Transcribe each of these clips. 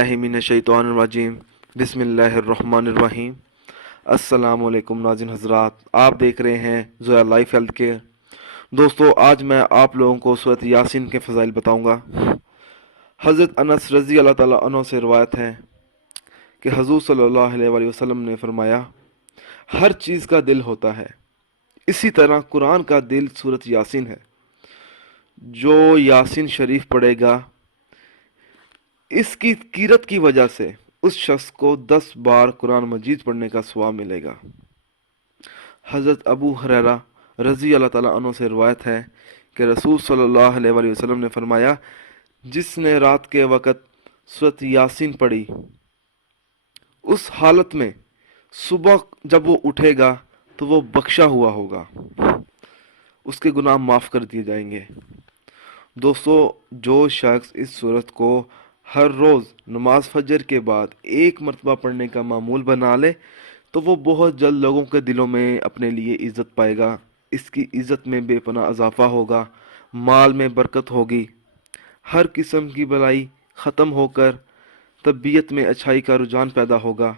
बिस्मिल्लाहि मिनश्शैतानिर्रजीम बिस्मिल्लाहिर्रहमानिर्रहीम। अस्सलाम वालेकुम नाज़रीन हज़रात, आप देख रहे हैं ज़ोया लाइफ हेल्थ केयर। दोस्तों, आज मैं आप लोगों को सूरत यासीन के फ़ज़ाइल बताऊंगा। हज़रत अनस रज़ी अल्लाह ताला अन्हु से रिवायत है कि हुज़ूर सल्लल्लाहु अलैहि वसल्लम ने फरमाया, हर चीज़ का दिल होता है, इसी तरह कुरान का दिल सूरत यासीन है। जो यासीन शरीफ पढ़ेगा, इसकी कीरत की वजह से उस शख्स को 10 बार कुरान मजीद पढ़ने का सवाब मिलेगा। हज़रत अबू हुरैरा रज़ी अल्लाह ताला अन्हु से रिवायत है कि रसूल सल्लल्लाहु अलैहि वसल्लम ने फरमाया, जिसने रात के वक़्त सूरत यासीन पढ़ी, उस हालत में सुबह जब वो उठेगा तो वो बख्शा हुआ होगा, उसके गुनाह माफ़ कर दिए जाएंगे। दोस्तों, जो शख्स इस सूरत को हर रोज़ नमाज फजर के बाद एक मरतबा पढ़ने का मामूल बना ले तो वो बहुत जल्द लोगों के दिलों में अपने लिए इज़्ज़त पाएगा। इसकी इज़्ज़त में बेपनाह इजाफ़ा होगा, माल में बरकत होगी, हर किस्म की भलाई ख़त्म होकर तबीयत में अच्छाई का रुझान पैदा होगा।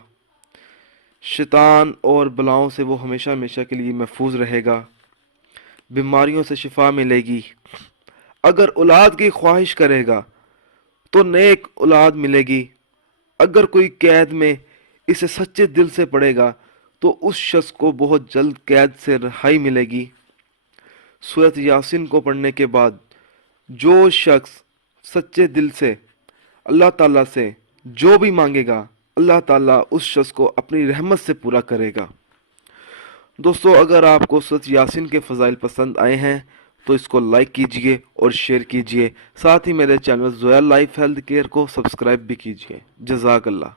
शैतान और बलाओं से वो हमेशा हमेशा के लिए महफूज रहेगा, बीमारियों से शिफा मिलेगी। अगर औलाद की ख्वाहिश करेगा तो नेक औलाद मिलेगी। अगर कोई कैद में इसे सच्चे दिल से पढ़ेगा तो उस शख्स को बहुत जल्द कैद से रिहाई मिलेगी। सूरत यासीन को पढ़ने के बाद जो शख्स सच्चे दिल से अल्लाह ताला से जो भी मांगेगा, अल्लाह ताला उस शख्स को अपनी रहमत से पूरा करेगा। दोस्तों, अगर आपको सूरत यासीन के फ़ज़ाइल पसंद आए हैं तो इसको लाइक कीजिए और शेयर कीजिए। साथ ही मेरे channel Zoya life health care को सब्सक्राइब भी कीजिए। जज़ाकल्लाह।